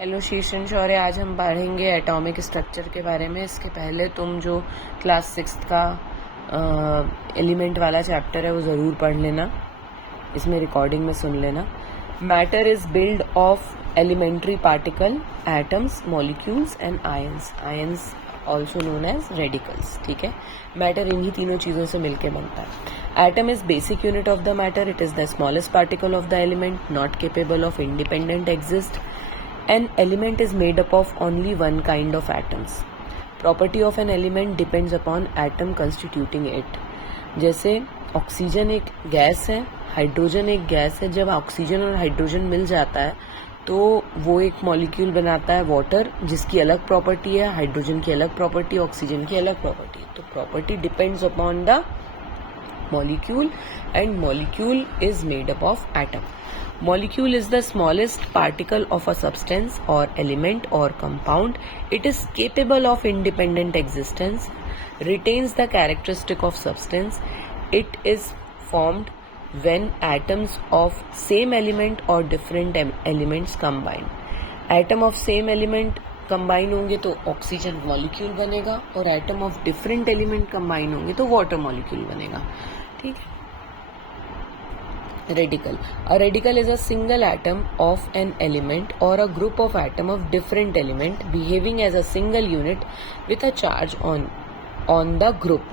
Hello शीर्षन शौर्य, आज हम पढ़ेंगे एटॉमिक स्ट्रक्चर के बारे में। इसके पहले तुम जो क्लास 6 का एलिमेंट वाला चैप्टर है वो ज़रूर पढ़ लेना, इसमें रिकॉर्डिंग में सुन लेना। Matter is build of elementary particle, atoms, molecules and ions. Ions also known as radicals. ठीक है, मैटर इन्हीं तीनों चीज़ों से मिलकर बनता है। Atom is basic unit of the matter. It is the smallest particle of the element, not capable of independent exist. An element is made up of only one kind of atoms. Property of an element depends upon atom constituting it. जैसे oxygen एक gas है, hydrogen एक gas है। जब oxygen और hydrogen मिल जाता है तो वो एक मॉलिक्यूल बनाता है वाटर, जिसकी अलग प्रॉपर्टी है, हाइड्रोजन की अलग प्रॉपर्टी, ऑक्सीजन की अलग प्रॉपर्टी। तो property depends upon the molecule and molecule is made up of atom. Molecule is the smallest particle of a substance or element or compound. It is capable of independent existence, retains the characteristic of substance. It is formed when atoms of same element or different elements combine. Atom of same element combine होंगे तो oxygen molecule बनेगा, और atom of different element combine होंगे तो water molecule बनेगा। ठीक है। Radical, a radical is a single atom of an element और a group of atom of different element behaving as a single unit with a charge on the group.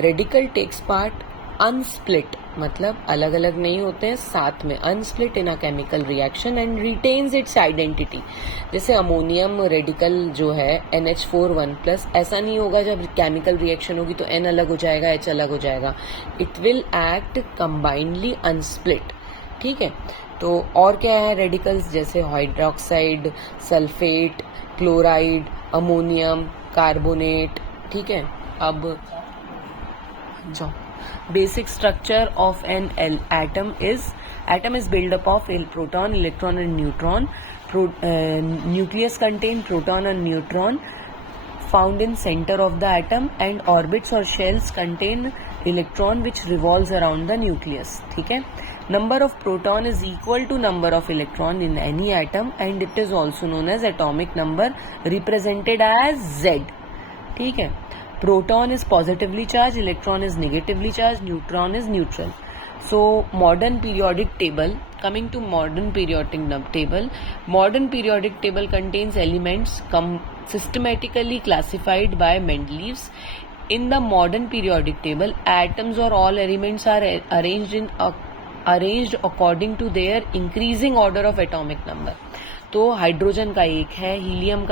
Radical takes part unsplit, मतलब अलग अलग नहीं होते हैं, साथ में unsplit in a chemical reaction and retains it's identity. जैसे ammonium radical जो है NH4 ऐसा नहीं होगा, जब केमिकल रिएक्शन होगी तो N अलग हो जाएगा, H अलग हो जाएगा। It will act combinedly unsplit. ठीक है, तो और क्या है रेडिकल्स, जैसे hydroxide, sulphate, chloride, ammonium, carbonate. ठीक है, अब जाओ। Basic structure of an atom is built up of proton, electron and neutron. Nucleus contain proton and neutron found in center of the atom, and orbits or shells contain electron which revolves around the nucleus. ठीक है, number of proton is equal to number of electron in any atom and it is also known as atomic number, represented as Z. ठीक है, proton is positively charged, electron is negatively charged, neutron is neutral. So modern periodic table, coming to modern periodic table contains elements systematically classified by Mendeleev's. In the modern periodic table, atoms or all elements are arranged according to their increasing order of atomic number. तो hydrogen का 1 है, helium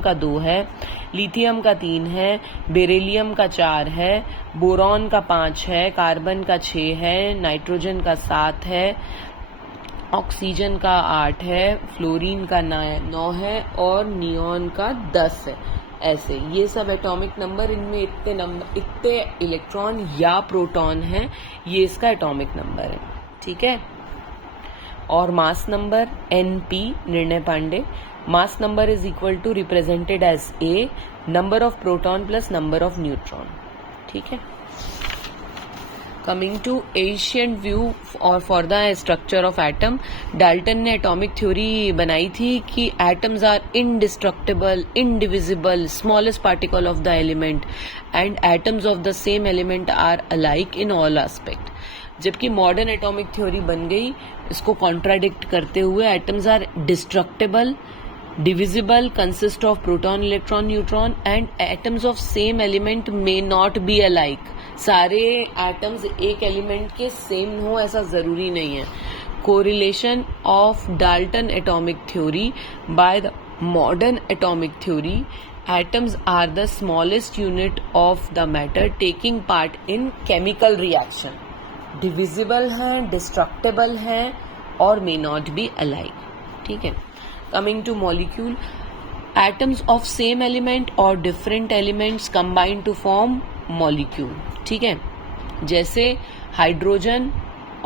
का 2 है, lithium का 3 है, beryllium का 4 है, boron का 5 है, कार्बन का 6 है, नाइट्रोजन का 7 है, ऑक्सीजन का 8 है, फ्लोरीन का 9 है और नियॉन का 10 है। ऐसे ये सब एटॉमिक नंबर, इनमें इतने इलेक्ट्रॉन या प्रोटॉन हैं, ये इसका एटॉमिक नंबर है। ठीक है, और मास नंबर NP, निर्णय पांडे, mass number is equal to represented as A, number of proton plus number of neutron. ठीक है, कमिंग टू एशियंट व्यू और for the structure of atom, Dalton ने एटॉमिक थ्योरी बनाई थी कि atoms are indestructible, indivisible, smallest particle of the element and atoms of the same element are alike in all aspect. जबकि modern atomic theory बन गई इसको contradict करते हुए, atoms are destructible, divisible, consist of proton, electron, neutron and atoms of same element may not be alike. सारे atoms एक element के same हो ऐसा जरूरी नहीं है। Correlation of Dalton atomic theory by the modern atomic theory, atoms are the smallest unit of the matter taking part in chemical reaction. Divisible हैं, destructible हैं और मे नॉट बी अलाइक। ठीक है, coming to molecule, atoms of same element और different elements combine to form molecule. ठीक है, जैसे hydrogen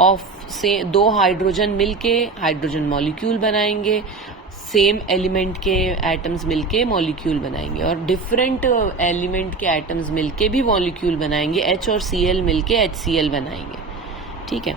of से 2 हाइड्रोजन मिलके हाइड्रोजन मॉलिक्यूल बनाएंगे, सेम एलिमेंट के एटम्स मिलके मॉलिक्यूल बनाएंगे, और डिफरेंट एलिमेंट के एटम्स मिलके भी मॉलिक्यूल बनाएंगे, H और Cl मिलके HCl बनाएंगे। ठीक है,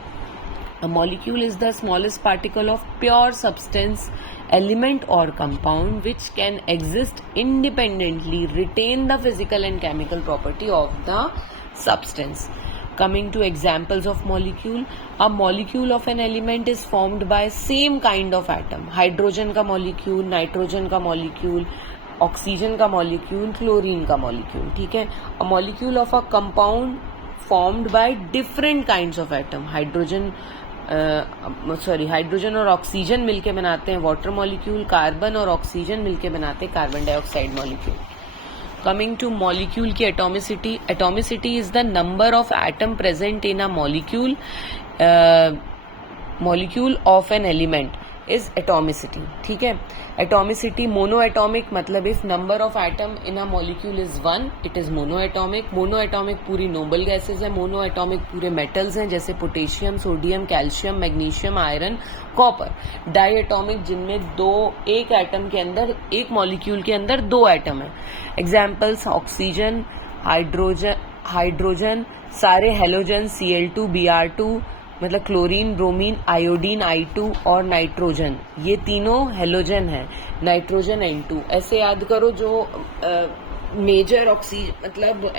A molecule is the smallest particle of pure substance element or compound which can exist independently retain the physical and chemical property of the substance. Coming to examples of molecule, a molecule of an element is formed by same kind of atom. Hydrogen का molecule, nitrogen का molecule, oxygen का molecule, chlorine का molecule. ठीक है. A molecule of a compound formed by different kinds of atom. Hydrogen और oxygen मिलके बनाते हैं वाटर मॉलिक्यूल, कार्बन और ऑक्सीजन मिलके बनाते हैं carbon dioxide molecule. Coming to molecule की atomicity. Atomicity is the number of atom present in a molecule. Molecule of an element is atomicity. ठीक है. एटॉमिसिटी मोनो एटॉमिक, मतलब if number of atom in a molecule is 1 it is mono atomic. Mono atomic पूरी noble gases है. Mono atomic पूरे metals हैं जैसे potassium, sodium, calcium, magnesium, iron, copper. Diatomic जिनमें एक एटम के अंदर, एक मॉलिक्यूल के अंदर 2 एटम है. एग्जाम्पल्स ऑक्सीजन, हाइड्रोजन, सारे हेलोजन, Cl2, Br2, मतलब क्लोरीन, ब्रोमीन, आयोडीन I2 और नाइट्रोजन, ये तीनों हेलोजन है. Nitrogen N2. ऐसे याद करो जो मेजर मतलब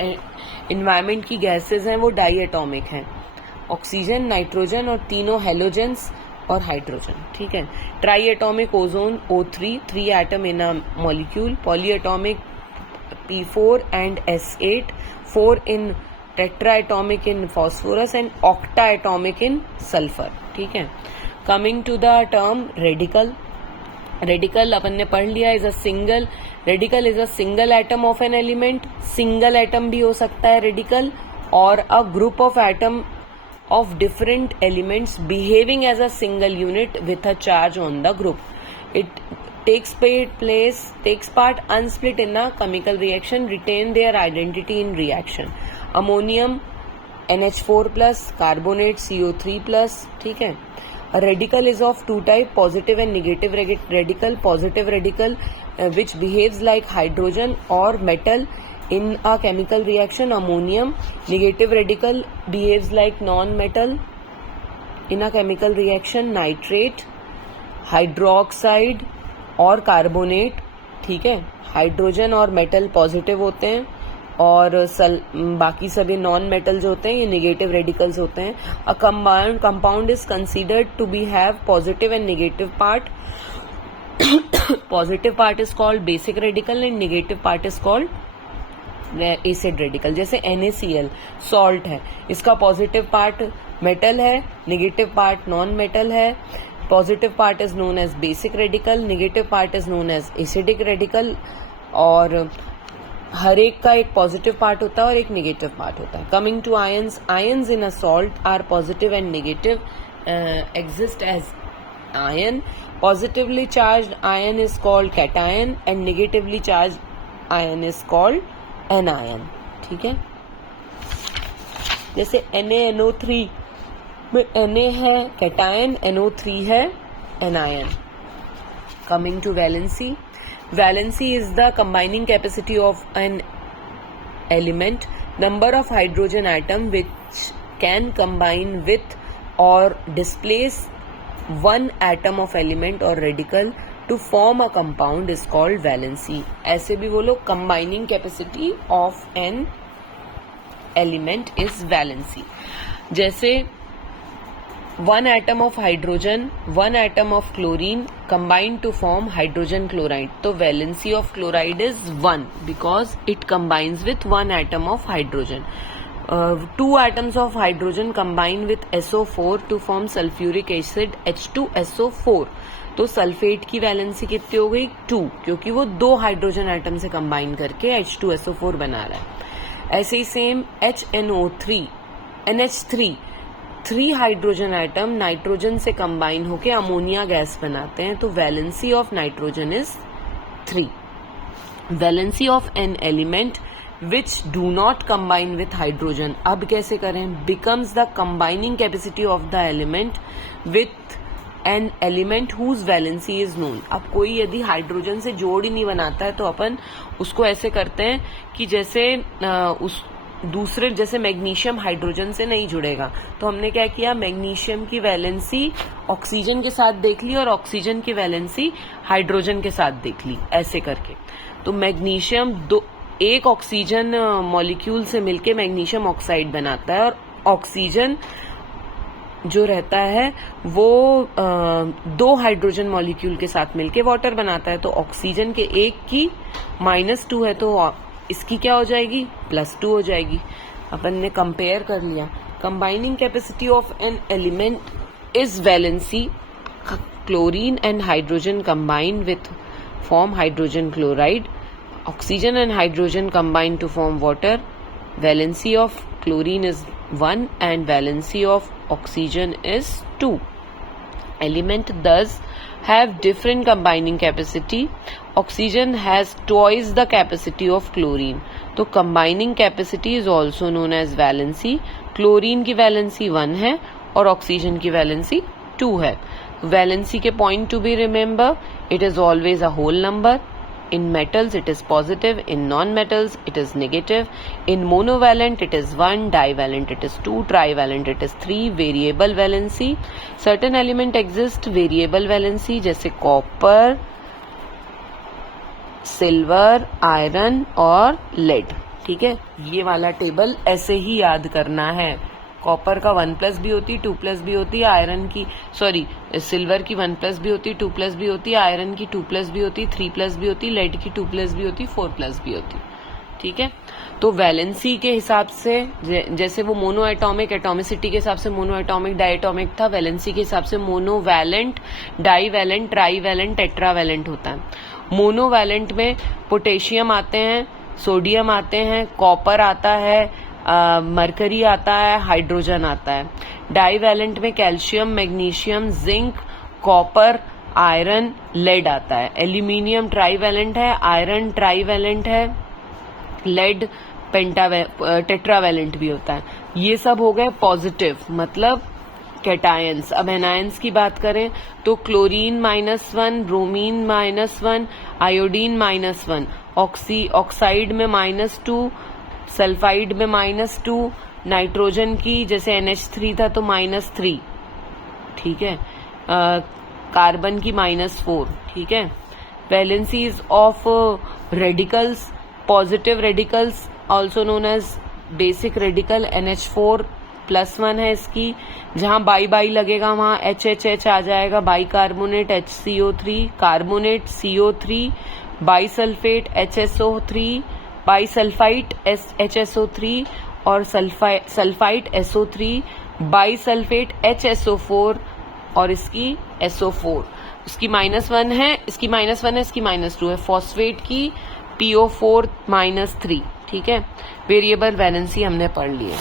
इन्वायरमेंट की गैसेज हैं वो डाई एटॉमिक हैं. ऑक्सीजन, नाइट्रोजन और तीनों हेलोजेंस और हाइड्रोजन. ठीक है. Try atomic ozone O3, 3 atom in a molecule. Poly atomic P4 and S8, 4 in tetraatomic in phosphorus and octaatomic in sulfur. ठीक है. Coming to the term radical. Radical अपन ने पढ़ लिया. Radical is a single atom of an element. Single atom भी हो सकता है radical, और a group of atom of different elements behaving as a single unit with a charge on the group. It takes part unsplit in a chemical reaction, retain their identity in reaction. Ammonium NH4+, carbonate CO3+. ठीक है. Radical is of 2 type, positive and negative radical. Positive radical which behaves like hydrogen और metal in a chemical reaction, ammonium. Negative radical behaves like non metal in a chemical reaction, nitrate, hydroxide और carbonate. ठीक है. Hydrogen और metal positive होते हैं और बाकी सभी नॉन मेटल्स होते हैं ये नेगेटिव रेडिकल्स होते हैं. A compound is considered to be have positive and negative part. Positive part is called basic radical and negative part is called acid radical. जैसे NaCl सॉल्ट है, इसका पॉजिटिव पार्ट मेटल है, negative part non metal है. Positive part is known as basic radical, negative part is known as acidic radical. और हर एक का एक पॉजिटिव पार्ट होता है और एक नेगेटिव पार्ट होता है. Coming to ions. Ions in a salt are positive and negative, exist as ion. Positively charged ion is called cation and negatively charged ion is called anion. ठीक है. जैसे NaNO3 में Na है cation, NO3 है anion. Coming to valency. Valency is the combining capacity of an element, number of hydrogen atom which can combine with or displace one atom of element or radical to form a compound is called valency. ऐसे भी बोलो combining capacity of an element is valency. जैसे 1 atom of hydrogen, 1 atom of chlorine combined to form hydrogen chloride. तो valency of chloride is 1 because it combines with 1 atom of hydrogen. 2 atoms of hydrogen combine with SO4 to form sulfuric acid H2SO4. तो sulphate की valency कितनी हो गई 2, क्योंकि वो 2 hydrogen atom से combine करके H2SO4 बना रहा है. ऐसे ही same HNO3, NH3, 3 hydrogen atom nitrogen से कंबाइन होके अमोनिया गैस बनाते हैं. तो valency of nitrogen is 3. Valency of an element which do not combine with hydrogen. अब कैसे करें? Becomes the combining capacity of the element with an element whose valency is known. अब कोई यदि हाइड्रोजन से जोड़ ही नहीं बनाता है तो अपन उसको ऐसे करते हैं कि जैसे दूसरे जैसे मैग्नीशियम हाइड्रोजन से नहीं जुड़ेगा, तो हमने क्या किया, मैग्नीशियम की वैलेंसी ऑक्सीजन के साथ देख ली और ऑक्सीजन की वैलेंसी हाइड्रोजन के साथ देख ली, ऐसे करके। तो मैग्नीशियम एक ऑक्सीजन मॉलिक्यूल से मिलके मैग्नीशियम ऑक्साइड बनाता है, और ऑक्सीजन जो रहता है वो 2 हाइड्रोजन मॉलिक्यूल के साथ मिलके वाटर बनाता है। तो ऑक्सीजन के एक की -2 है, तो इसकी क्या हो जाएगी, +2 हो जाएगी। अपन ने कंपेयर कर लिया। Combining capacity of an element is valency, chlorine and hydrogen combine with form hydrogen chloride, oxygen and hydrogen combine to form water. Valency of chlorine is 1 and valency of oxygen is 2. Element thus have different combining capacity. Oxygen has twice the capacity of chlorine. तो combining capacity is also known as valency. Chlorine की valency 1 है और oxygen की valency 2 है. Valency के point to be remember, it is always a whole number. In metals it is positive, in non-metals it is negative, in monovalent it is 1, divalent it is 2, trivalent it is 3, variable valency. Certain element exist variable valency जैसे copper, silver, iron और lead. ठीक है, ये वाला table ऐसे ही याद करना है। कॉपर का 1+ भी होती, 2+ भी होती, आयरन की सिल्वर की 1+ भी होती, 2+ भी होती, आयरन की 2+ भी होती, 3+ भी होती, लेड की 2+ भी होती, 4+ भी होती। ठीक है, तो वैलेंसी के हिसाब से जैसे वो मोनो एटॉमिक, एटॉमिसिटी के हिसाब से मोनो एटॉमिक, डायटॉमिक था, वैलेंसी के हिसाब से monovalent, divalent, trivalent, tetravalent होता है। मोनो वैलेंट में पोटेशियम आते हैं, सोडियम आते हैं, कॉपर आता है, मरकरी आता है, हाइड्रोजन आता है। डाईवैलेंट में calcium, magnesium, zinc, copper, iron, lead आता है। एल्यूमिनियम ट्राईवैलेंट है, आयरन ट्राईवैलेंट है, लेड टेट्रावैलेंट भी होता है। ये सब हो गए पॉजिटिव, मतलब कैटायंस। अब एनायंस की बात करें तो क्लोरीन -1, ब्रोमीन -1, आयोडीन -1, ऑक्साइड में -2, सल्फाइड में -2, नाइट्रोजन की जैसे NH3 था तो -3। ठीक है, कार्बन की -4। ठीक है, valencies of radicals, positive radicals also known as basic radical, NH4+1 है इसकी, जहां बाई लगेगा वहां HHH आ जाएगा, by carbonate HCO3, carbonate CO3, by sulphate HSO3, by sulphite HSO3 और sulphite SO3, by sulphate HSO4 और इसकी SO4। इसकी -1 है, इसकी -1 है, इसकी -2 है। फॉस्फेट की PO4 -3। ठीक है, वेरिएबल वैलेंसी हमने पढ़ ली है।